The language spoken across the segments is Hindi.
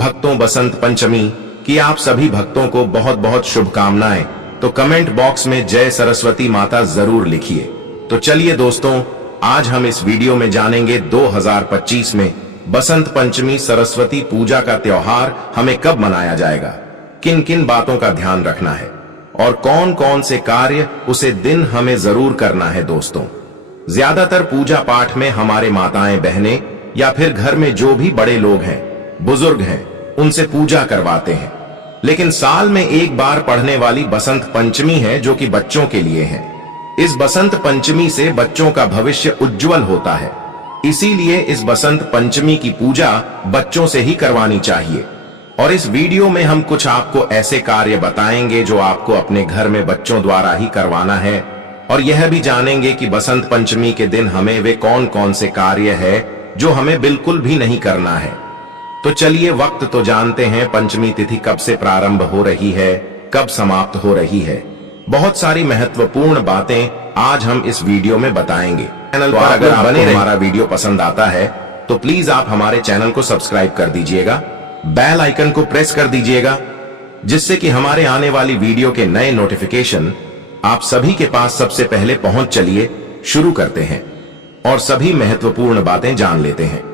भक्तों, बसंत पंचमी की आप सभी भक्तों को बहुत बहुत शुभकामनाएं। तो कमेंट बॉक्स में जय सरस्वती माता जरूर लिखिए। तो चलिए दोस्तों, आज हम इस वीडियो में जानेंगे 2025 में बसंत पंचमी सरस्वती पूजा का त्योहार हमें कब मनाया जाएगा, किन किन बातों का ध्यान रखना है और कौन कौन से कार्य उसे दिन हमें जरूर करना है। दोस्तों, ज्यादातर पूजा पाठ में हमारे माताएं, बहनें या फिर घर में जो भी बड़े लोग हैं, बुजुर्ग हैं, उनसे पूजा करवाते हैं। लेकिन साल में एक बार पढ़ने वाली बसंत पंचमी है जो कि बच्चों के लिए है। इस बसंत पंचमी से बच्चों का भविष्य उज्जवल होता है, इसीलिए इस बसंत पंचमी की पूजा बच्चों से ही करवानी चाहिए। और इस वीडियो में हम कुछ आपको ऐसे कार्य बताएंगे जो आपको अपने घर में बच्चों द्वारा ही करवाना है, और यह भी जानेंगे कि बसंत पंचमी के दिन हमें वे कौन कौन से कार्य है जो हमें बिल्कुल भी नहीं करना है। तो चलिए वक्त तो जानते हैं, पंचमी तिथि कब से प्रारंभ हो रही है, कब समाप्त हो रही है। बहुत सारी महत्वपूर्ण बातें आज हम इस वीडियो में बताएंगे। चैनल पर अगर आपको हमारा वीडियो पसंद आता है तो प्लीज आप हमारे चैनल को सब्सक्राइब कर दीजिएगा, बेल आइकन को प्रेस कर दीजिएगा, जिससे कि हमारे आने वाली वीडियो के नए नोटिफिकेशन आप सभी के पास सबसे पहले पहुंच। चलिए शुरू करते हैं और सभी महत्वपूर्ण बातें जान लेते हैं।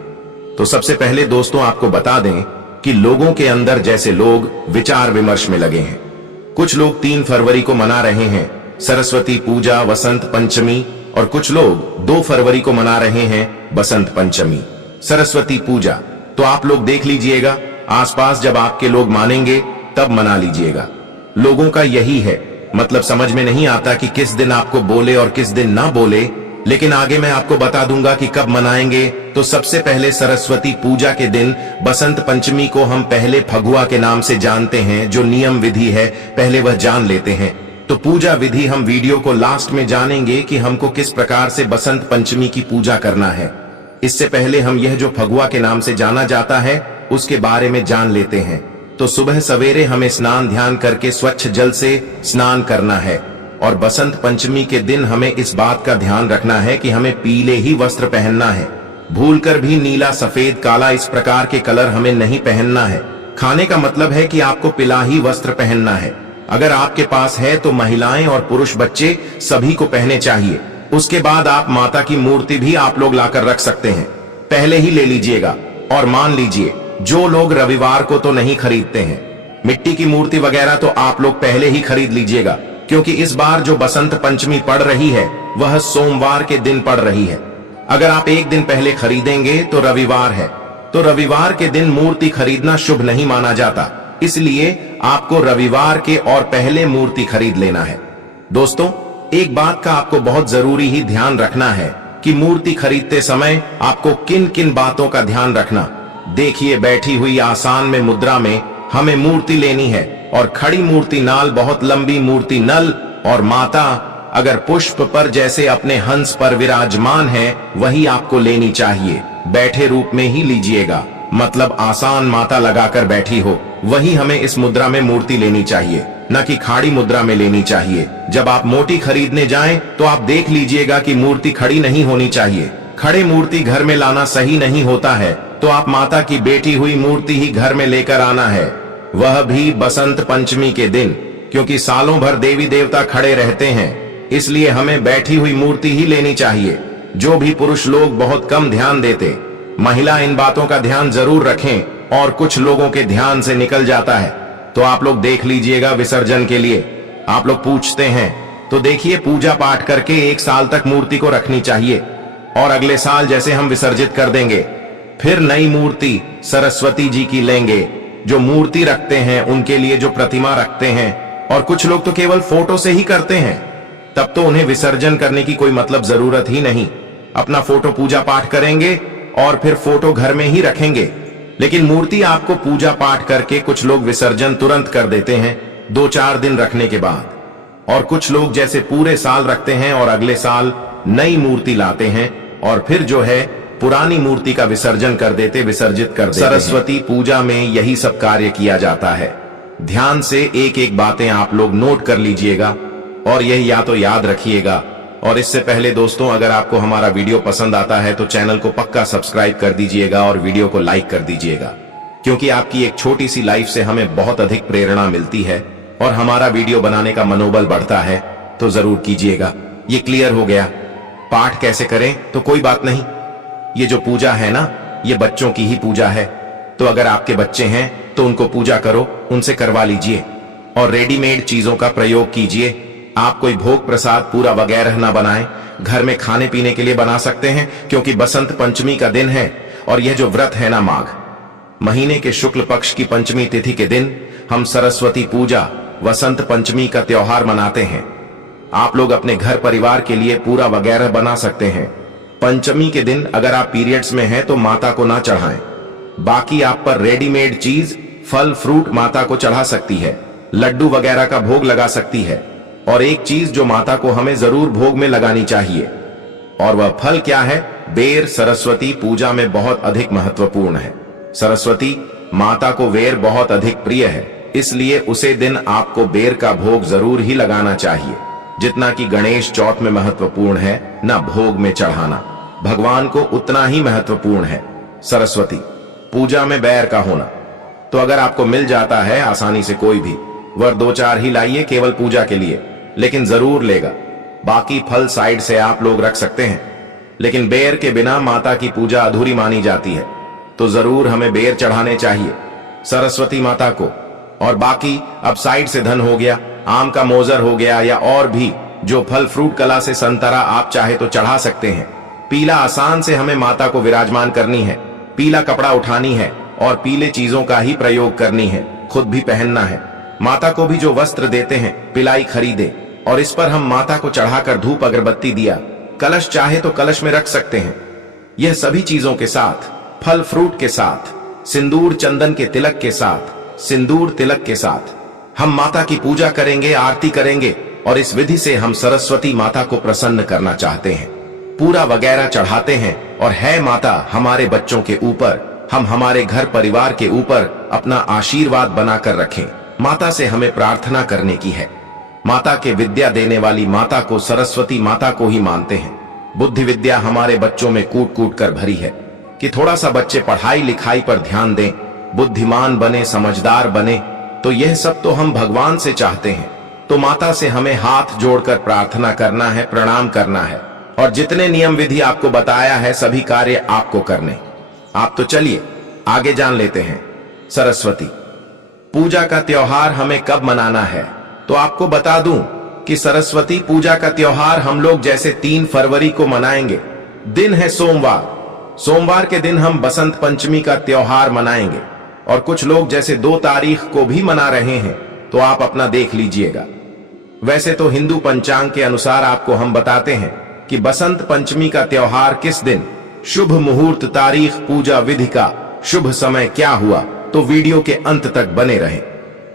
तो सबसे पहले दोस्तों आपको बता दें कि लोगों के अंदर जैसे लोग विचार विमर्श में लगे हैं। कुछ लोग 3 फरवरी को मना रहे हैं सरस्वती पूजा, बसंत पंचमी, और कुछ लोग 2 फरवरी को मना रहे हैं बसंत पंचमी, सरस्वती पूजा। तो आप लोग देख लीजिएगा, आसपास जब आपके लोग मानेंगे तब मना लीजिएगा। लोगों का यही है, मतलब समझ में नहीं आता कि किस दिन आपको बोले और किस दिन ना बोले, लेकिन आगे मैं आपको बता दूंगा कि कब मनाएंगे। तो सबसे पहले सरस्वती पूजा के दिन बसंत पंचमी को हम पहले फगुआ के नाम से जानते हैं। जो नियम विधि है पहले वह जान लेते हैं। तो पूजा विधि हम वीडियो को लास्ट में जानेंगे कि हमको किस प्रकार से बसंत पंचमी की पूजा करना है। इससे पहले हम यह जो फगुआ के नाम से जाना जाता है उसके बारे में जान लेते हैं। तो सुबह सवेरे हमें स्नान ध्यान करके स्वच्छ जल से स्नान करना है, और बसंत पंचमी के दिन हमें इस बात का ध्यान रखना है कि हमें पीले ही वस्त्र पहनना है। भूलकर भी नीला, सफेद, काला इस प्रकार के कलर हमें नहीं पहनना है। खाने का मतलब है कि आपको पीला ही वस्त्र पहनना है। अगर आपके पास है तो महिलाएं और पुरुष बच्चे सभी को पहने चाहिए। उसके बाद आप माता की मूर्ति भी आप लोग लाकर रख सकते हैं, पहले ही ले लीजिएगा। और मान लीजिए जो लोग रविवार को तो नहीं खरीदते हैं, मिट्टी की मूर्ति वगैरह तो आप लोग पहले ही खरीद लीजिएगा, क्योंकि इस बार जो बसंत पंचमी पड़ रही है वह सोमवार के दिन पड़ रही है। अगर आप एक दिन पहले खरीदेंगे तो रविवार है, तो रविवार के दिन मूर्ति खरीदना शुभ नहीं माना जाता, इसलिए आपको रविवार के और पहले मूर्ति खरीद लेना है। दोस्तों, एक बात का आपको बहुत जरूरी ही ध्यान रखना है कि मूर्ति खरीदते समय आपको किन किन बातों का ध्यान रखना। देखिए, बैठी हुई आसान में मुद्रा में हमें मूर्ति लेनी है, और खड़ी मूर्ति नाल, बहुत लंबी मूर्ति नल, और माता अगर पुष्प पर जैसे अपने हंस पर विराजमान है वही आपको लेनी चाहिए। बैठे रूप में ही लीजिएगा, मतलब आसान माता लगाकर बैठी हो, वही हमें इस मुद्रा में मूर्ति लेनी चाहिए, न कि खाड़ी मुद्रा में लेनी चाहिए। जब आप मोटी खरीदने जाएं तो आप देख लीजिएगा कि मूर्ति खड़ी नहीं होनी चाहिए। खड़े मूर्ति घर में लाना सही नहीं होता है, तो आप माता की बैठी हुई मूर्ति ही घर में लेकर आना है, वह भी बसंत पंचमी के दिन, क्योंकि सालों भर देवी देवता खड़े रहते हैं, इसलिए हमें बैठी हुई मूर्ति ही लेनी चाहिए। जो भी पुरुष लोग बहुत कम ध्यान देते, महिला इन बातों का ध्यान जरूर रखें, और कुछ लोगों के ध्यान से निकल जाता है। तो आप लोग देख लीजिएगा, विसर्जन के लिए आप लोग पूछते हैं, तो देखिए पूजा पाठ करके 1 साल तक मूर्ति को रखनी चाहिए, और अगले साल जैसे हम विसर्जित कर देंगे फिर नई मूर्ति सरस्वती जी की लेंगे। जो मूर्ति रखते हैं उनके लिए जो प्रतिमा रखते हैं, और कुछ लोग तो केवल फोटो से ही करते हैं, तब तो उन्हें विसर्जन करने की कोई मतलब जरूरत ही नहीं। अपना फोटो पूजा पाठ करेंगे और फिर फोटो घर में ही रखेंगे। लेकिन मूर्ति आपको पूजा पाठ करके कुछ लोग विसर्जन तुरंत कर देते हैं 2-4 दिन रखने के बाद, और कुछ लोग जैसे पूरे साल रखते हैं और अगले साल नई मूर्ति लाते हैं, और फिर जो है पुरानी मूर्ति का विसर्जन कर देते, विसर्जित कर देते। सरस्वती पूजा में यही सब कार्य किया जाता है। ध्यान से एक एक बातें आप लोग नोट कर लीजिएगा, और यह या तो याद रखिएगा। और इससे पहले दोस्तों, अगर आपको हमारा वीडियो पसंद आता है तो चैनल को पक्का सब्सक्राइब कर दीजिएगा और वीडियो को लाइक कर दीजिएगा, क्योंकि आपकी एक छोटी सी लाइफ से हमें बहुत अधिक प्रेरणा मिलती है और हमारा वीडियो बनाने का मनोबल बढ़ता है, तो जरूर कीजिएगा। ये क्लियर हो गया। पाठ कैसे करें तो कोई बात नहीं, ये जो पूजा है ना, ये बच्चों की ही पूजा है। तो अगर आपके बच्चे हैं तो उनको पूजा करो, उनसे करवा लीजिए और रेडीमेड चीजों का प्रयोग कीजिए। आप कोई भोग प्रसाद पूरा वगैरह ना बनाएं, घर में खाने पीने के लिए बना सकते हैं, क्योंकि बसंत पंचमी का दिन है और यह जो व्रत है ना, माघ महीने के शुक्ल पक्ष की पंचमी तिथि के दिन हम सरस्वती पूजा वसंत पंचमी का त्योहार मनाते हैं। आप लोग अपने घर परिवार के लिए पूरा वगैरह बना सकते हैं। पंचमी के दिन अगर आप पीरियड्स में हैं तो माता को ना चढ़ाएं। बाकी आप पर रेडीमेड चीज, फल फ्रूट माता को चढ़ा सकती है, लड्डू वगैरह का भोग लगा सकती है। और एक चीज जो माता को हमें जरूर भोग में लगानी चाहिए, और वह फल क्या है? बेर सरस्वती पूजा में बहुत अधिक महत्वपूर्ण है। सरस्वती माता को बेर बहुत अधिक प्रिय है, इसलिए उसे दिन आपको बेर का भोग जरूर ही लगाना चाहिए। जितना कि गणेश चौथ में महत्वपूर्ण है ना भोग में चढ़ाना, भगवान को उतना ही महत्वपूर्ण है सरस्वती पूजा में बेर का होना। तो अगर आपको मिल जाता है आसानी से कोई भी वर, 2-4 ही लाइए केवल पूजा के लिए, लेकिन जरूर लेगा। बाकी फल साइड से आप लोग रख सकते हैं, लेकिन बेर के बिना माता की पूजा अधूरी मानी जाती है। तो जरूर हमें बेर चढ़ाने चाहिए सरस्वती माता को। और बाकी अब साइड से धन हो गया, आम का मोजर हो गया, या और भी जो फल फ्रूट कला से संतरा आप चाहे तो चढ़ा सकते हैं। पीला आसान से हमें माता को विराजमान करनी है, पीला कपड़ा उठानी है और पीले चीजों का ही प्रयोग करनी है, खुद भी पहनना है। माता को भी जो वस्त्र देते हैं पिलाई खरीदे और इस पर हम माता को चढ़ाकर धूप अगरबत्ती दिया, कलश चाहे तो कलश में रख सकते हैं। यह सभी चीजों के साथ, फल फ्रूट के साथ, सिंदूर चंदन के तिलक के साथ, सिंदूर तिलक के साथ हम माता की पूजा करेंगे, आरती करेंगे। और इस विधि से हम सरस्वती माता को प्रसन्न करना चाहते हैं, पूरा वगैरह चढ़ाते हैं। और है माता हमारे बच्चों के ऊपर, हम हमारे घर परिवार के ऊपर अपना आशीर्वाद बनाकर रखें। माता से हमें प्रार्थना करने की है। माता के विद्या देने वाली माता को, सरस्वती माता को ही मानते हैं। बुद्धि विद्या हमारे बच्चों में कूट कूट कर भरी है कि थोड़ा सा बच्चे पढ़ाई लिखाई पर ध्यान दें, बुद्धिमान बने, समझदार बने। तो यह सब तो हम भगवान से चाहते हैं। तो माता से हमें हाथ जोड़कर प्रार्थना करना है, प्रणाम करना है। और जितने नियम विधि आपको बताया है सभी कार्य आपको करने। आप तो चलिए आगे जान लेते हैं। सरस्वती पूजा का त्योहार हमें कब मनाना है, तो आपको बता दूं कि सरस्वती पूजा का त्योहार हम लोग जैसे 3 फरवरी को मनाएंगे। दिन है सोमवार। सोमवार के दिन हम बसंत पंचमी का त्योहार मनाएंगे। और कुछ लोग जैसे 2 तारीख को भी मना रहे हैं, तो आप अपना देख लीजिएगा। वैसे तो हिंदू पंचांग के अनुसार आपको हम बताते हैं कि बसंत पंचमी का त्योहार किस दिन, शुभ मुहूर्त, तारीख, पूजा विधि का शुभ समय क्या हुआ, तो वीडियो के अंत तक बने रहें।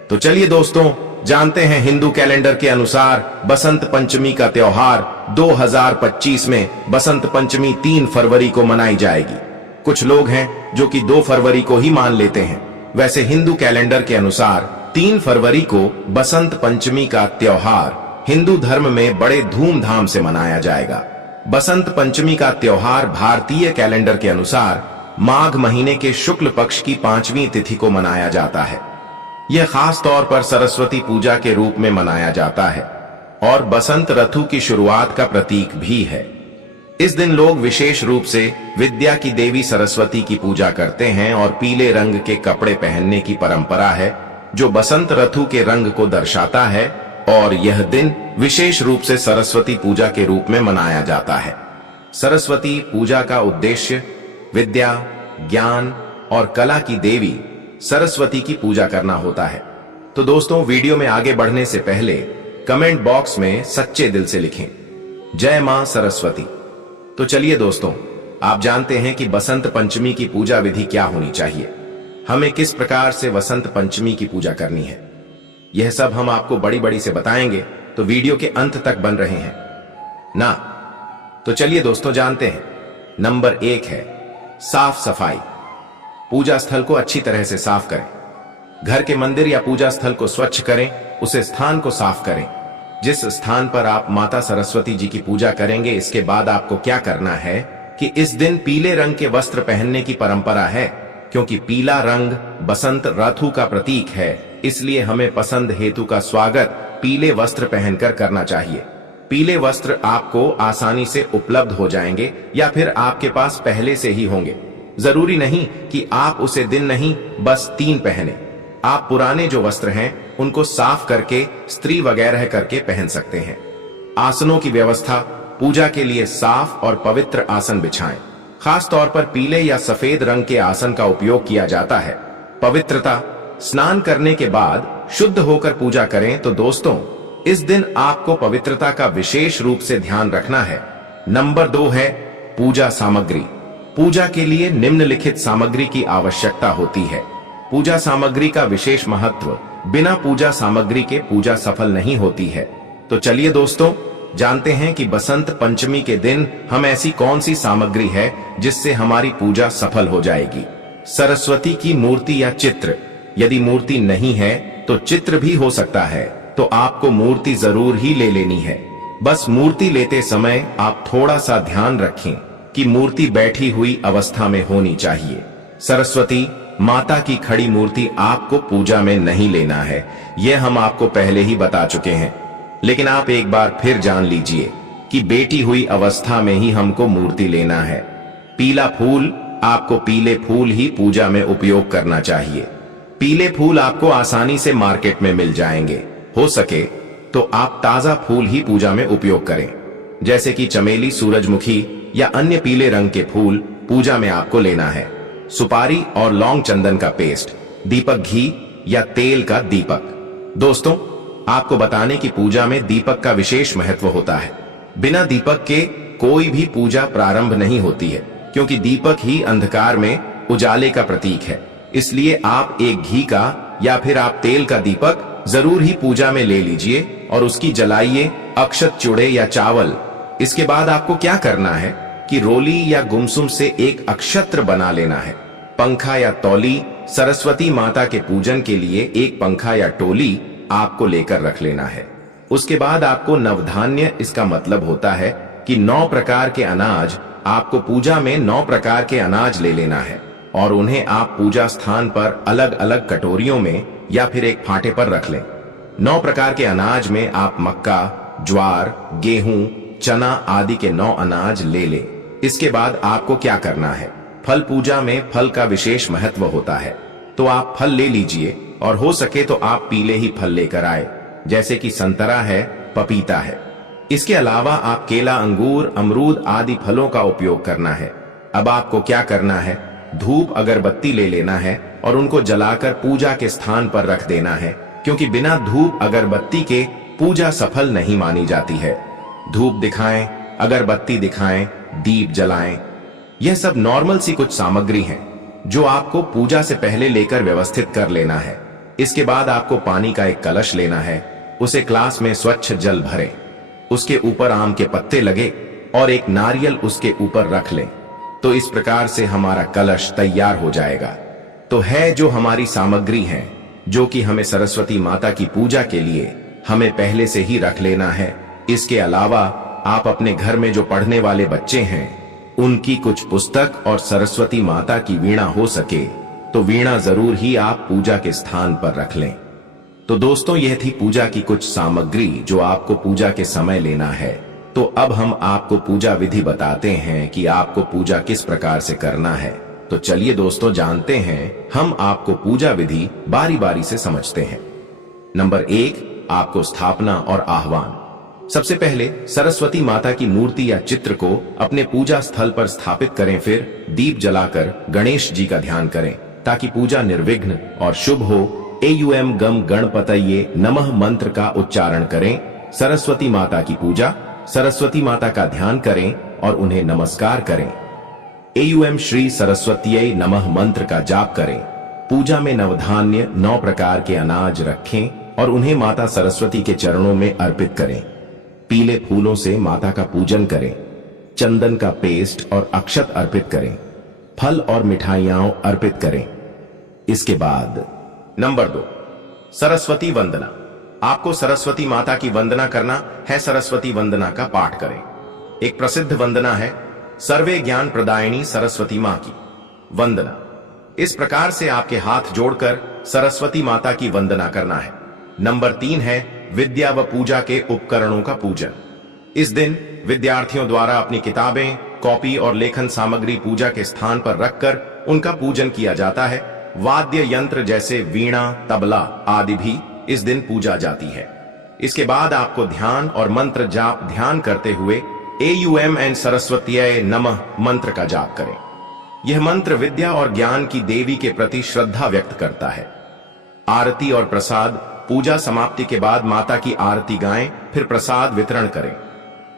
तो चलिए दोस्तों जानते हैं हिंदू कैलेंडर के अनुसार बसंत पंचमी का त्योहार 2025 में बसंत पंचमी 3 फरवरी को मनाई जाएगी। कुछ लोग हैं जो कि 2 फरवरी को ही मान लेते हैं। वैसे हिंदू कैलेंडर के अनुसार 3 फरवरी को बसंत पंचमी का त्योहार हिंदू धर्म में बड़े धूमधाम से मनाया जाएगा। बसंत पंचमी का त्योहार भारतीय कैलेंडर के अनुसार माघ महीने के शुक्ल पक्ष की 5वीं तिथि को मनाया जाता है। यह खास तौर पर सरस्वती पूजा के रूप में मनाया जाता है और बसंत ऋतु की शुरुआत का प्रतीक भी है। इस दिन लोग विशेष रूप से विद्या की देवी सरस्वती की पूजा करते हैं और पीले रंग के कपड़े पहनने की परंपरा है, जो बसंत ऋतु के रंग को दर्शाता है। और यह दिन विशेष रूप से सरस्वती पूजा के रूप में मनाया जाता है। सरस्वती पूजा का उद्देश्य विद्या, ज्ञान और कला की देवी सरस्वती की पूजा करना होता है। तो दोस्तों वीडियो में आगे बढ़ने से पहले कमेंट बॉक्स में सच्चे दिल से लिखें जय मां सरस्वती। तो चलिए दोस्तों, आप जानते हैं कि बसंत पंचमी की पूजा विधि क्या होनी चाहिए, हमें किस प्रकार से बसंत पंचमी की पूजा करनी है। यह सब हम आपको बड़ी बड़ी से बताएंगे, तो वीडियो के अंत तक बन रहे हैं ना। तो चलिए दोस्तों जानते हैं। नंबर 1 है साफ सफाई। पूजा स्थल को अच्छी तरह से साफ करें। घर के मंदिर या पूजा स्थल को स्वच्छ करें, उसे स्थान को साफ करें जिस स्थान पर आप माता सरस्वती जी की पूजा करेंगे। इसके बाद आपको क्या करना है कि इस दिन पीले रंग के वस्त्र पहनने की परंपरा है। क्योंकि पीला रंग बसंत ऋतु का प्रतीक है, इसलिए हमें पसंद हेतु का स्वागत पीले वस्त्र पहनकर करना चाहिए। पीले वस्त्र आपको आसानी से उपलब्ध हो जाएंगे या फिर आपके पास पहले से ही होंगे। जरूरी नहीं कि आप उसे दिन नहीं बस 3 पहने। आप पुराने जो वस्त्र हैं उनको साफ करके स्त्री वगैरह करके पहन सकते हैं। आसनों की व्यवस्था, पूजा के लिए साफ और पवित्र आसन बिछाएं। खास तौर पर पीले या सफेद रंग के आसन का उपयोग किया जाता है। पवित्रता, स्नान करने के बाद शुद्ध होकर पूजा करें। तो दोस्तों, इस दिन आपको पवित्रता का विशेष रूप से ध्यान रखना है। नंबर 2 है पूजा सामग्री। पूजा के लिए निम्नलिखित सामग्री की आवश्यकता होती है। पूजा सामग्री का विशेष महत्व, बिना पूजा सामग्री के पूजा सफल नहीं होती है। तो चलिए दोस्तों, जानते हैं कि बसंत पंचमी के दिन हम ऐसी कौन सी सामग्री है जिससे हमारी पूजा सफल हो जाएगी। सरस्वती की मूर्ति या चित्र। यदि मूर्ति नहीं है तो चित्र भी हो सकता है, तो आपको मूर्ति जरूर ही ले लेनी है। बस मूर्ति लेते समय आप थोड़ा सा ध्यान रखें कि मूर्ति बैठी हुई अवस्था में होनी चाहिए। सरस्वती माता की खड़ी मूर्ति आपको पूजा में नहीं लेना है, यह हम आपको पहले ही बता चुके हैं। लेकिन आप एक बार फिर जान लीजिए कि बैठी हुई अवस्था में ही हमको मूर्ति लेना है। पीला फूल, आपको पीले फूल ही पूजा में उपयोग करना चाहिए। पीले फूल आपको आसानी से मार्केट में मिल जाएंगे। हो सके तो आप ताजा फूल ही पूजा में उपयोग करें, जैसे कि चमेली, सूरजमुखी या अन्य पीले रंग के फूल पूजा में आपको लेना है। सुपारी और लौंग चंदन का पेस्ट, दीपक घी या तेल का दीपक। दोस्तों, आपको बताने की पूजा में दीपक का विशेष महत्व होता है। बिना दीपक के कोई भी पूजा प्रारंभ नहीं होती है, क्योंकि दीपक ही अंधकार में उजाले का प्रतीक है। इसलिए आप एक घी का या फिर आप तेल का दीपक जरूर ही पूजा में ले लीजिए और उसकी जलाइए, अक्षत चूड़े या चावल। इसके बाद आपको क्या करना है कि रोली या गुमसुम से एक अक्षत्र बना लेना है। पंखा या तौली, सरस्वती माता के पूजन के लिए एक पंखा या टोली आपको लेकर रख लेना है। उसके बाद आपको नवधान्य, इसका मतलब होता है कि 9 प्रकार के अनाज, आपको पूजा में 9 प्रकार के अनाज ले लेना है और उन्हें आप पूजा स्थान पर अलग अलग कटोरियों में या फिर एक फांटे पर रख लें। 9 प्रकार के अनाज में आप मक्का, ज्वार, गेहूं, चना आदि के 9 अनाज ले लें। इसके बाद आपको क्या करना है, फल, पूजा में फल का विशेष महत्व होता है, तो आप फल ले लीजिए और हो सके तो आप पीले ही फल लेकर आए, जैसे कि संतरा है, पपीता है। इसके अलावा आप केला, अंगूर, अमरूद आदि फलों का उपयोग करना है। अब आपको क्या करना है, धूप अगरबत्ती ले लेना है और उनको जलाकर पूजा के स्थान पर रख देना है, क्योंकि बिना धूप अगरबत्ती के पूजा सफल नहीं मानी जाती है। धूप दिखाएं, अगरबत्ती दिखाएं, दीप जलाएं, यह सब नॉर्मल सी कुछ सामग्री है जो आपको पूजा से पहले लेकर व्यवस्थित कर लेना है। इसके बाद आपको पानी का एक कलश लेना है, उसे ग्लास में स्वच्छ जल भरें, उसके ऊपर आम के पत्ते लगे और एक नारियल उसके ऊपर रख लें। तो इस प्रकार से हमारा कलश तैयार हो जाएगा। तो है जो हमारी सामग्री है, जो कि हमें सरस्वती माता की पूजा के लिए हमें पहले से ही रख लेना है। इसके अलावा आप अपने घर में जो पढ़ने वाले बच्चे हैं, उनकी कुछ पुस्तक और सरस्वती माता की वीणा हो सके तो वीणा जरूर ही आप पूजा के स्थान पर रख लें। तो दोस्तों, यह थी पूजा की कुछ सामग्री जो आपको पूजा के समय लेना है। तो अब हम आपको पूजा विधि बताते हैं कि आपको पूजा किस प्रकार से करना है। तो चलिए दोस्तों, जानते हैं, हम आपको पूजा विधि बारी बारी से समझते हैं। नंबर 1, आपको स्थापना और आह्वान। सबसे पहले सरस्वती माता की मूर्ति या चित्र को अपने पूजा स्थल पर स्थापित करें। फिर दीप जलाकर गणेश जी का ध्यान करें ताकि पूजा निर्विघ्न और शुभ हो। एयुएम गम गणपतये नमः मंत्र का उच्चारण करें। सरस्वती माता की पूजा, सरस्वती माता का ध्यान करें और उन्हें नमस्कार करें। एयुएम श्री सरस्वतीये नमः मंत्र का जाप करें। पूजा में नवधान्य 9 प्रकार के अनाज रखें और उन्हें माता सरस्वती के चरणों में अर्पित करें। पीले फूलों से माता का पूजन करें। चंदन का पेस्ट और अक्षत अर्पित करें। फल और मिठाइयां अर्पित करें। इसके बाद नंबर 2, सरस्वती वंदना। आपको सरस्वती माता की वंदना करना है। सरस्वती वंदना का पाठ करें। एक प्रसिद्ध वंदना है, सर्वे ज्ञान प्रदायिनी सरस्वती मां की वंदना। इस प्रकार से आपके हाथ जोड़कर सरस्वती माता की वंदना करना है। नंबर 3 है विद्या व पूजा के उपकरणों का पूजन। इस दिन विद्यार्थियों द्वारा अपनी किताबें, कॉपी और लेखन सामग्री पूजा के स्थान पर रखकर उनका पूजन किया जाता है। वाद्य यंत्र जैसे वीणा, तबला आदि भी इस दिन पूजा जाती है। इसके बाद आपको ध्यान और मंत्र जाप ध्यान करते हुए AUM एंड सरस्वतीय नमः मंत्र का जाप करें। यह मंत्र विद्या और ज्ञान की देवी के प्रति श्रद्धा व्यक्त करता है। आरती और प्रसाद, पूजा समाप्ति के बाद माता की आरती गाएं, फिर प्रसाद वितरण करें।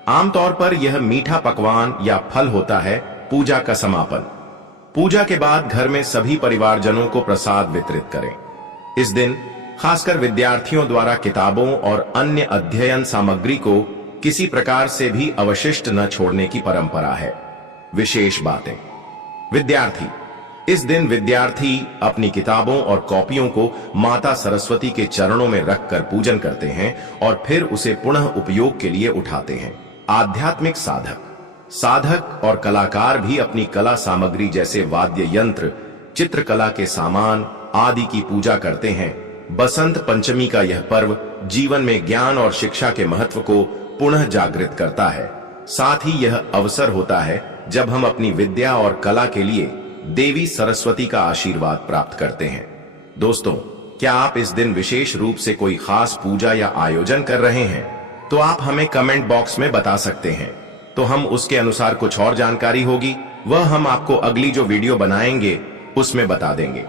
आमतौर पर यह मीठा पकवान या फल होता है। पूजा का समापन, पूजा के बाद घर में सभी परिवारजनों को प्रसाद वितरित करें। इस दिन खासकर विद्यार्थियों द्वारा किताबों और अन्य अध्ययन सामग्री को किसी प्रकार से भी अवशिष्ट न छोड़ने की परंपरा है। विशेष बातें, विद्यार्थी, इस दिन विद्यार्थी अपनी किताबों और कॉपियों को माता सरस्वती के चरणों में रखकर पूजन करते हैं और फिर उसे पुनः उपयोग के लिए उठाते हैं। आध्यात्मिक साधक और कलाकार भी अपनी कला सामग्री जैसे वाद्य यंत्र, चित्रकला के सामान आदि की पूजा करते हैं। बसंत पंचमी का यह पर्व जीवन में ज्ञान और शिक्षा के महत्व को पुनः जागृत करता है। साथ ही यह अवसर होता है जब हम अपनी विद्या और कला के लिए देवी सरस्वती का आशीर्वाद प्राप्त करते हैं। दोस्तों, क्या आप इस दिन विशेष रूप से कोई खास पूजा या आयोजन कर रहे हैं? तो आप हमें कमेंट बॉक्स में बता सकते हैं, तो हम उसके अनुसार कुछ और जानकारी होगी वह हम आपको अगली जो वीडियो बनाएंगे उसमें बता देंगे।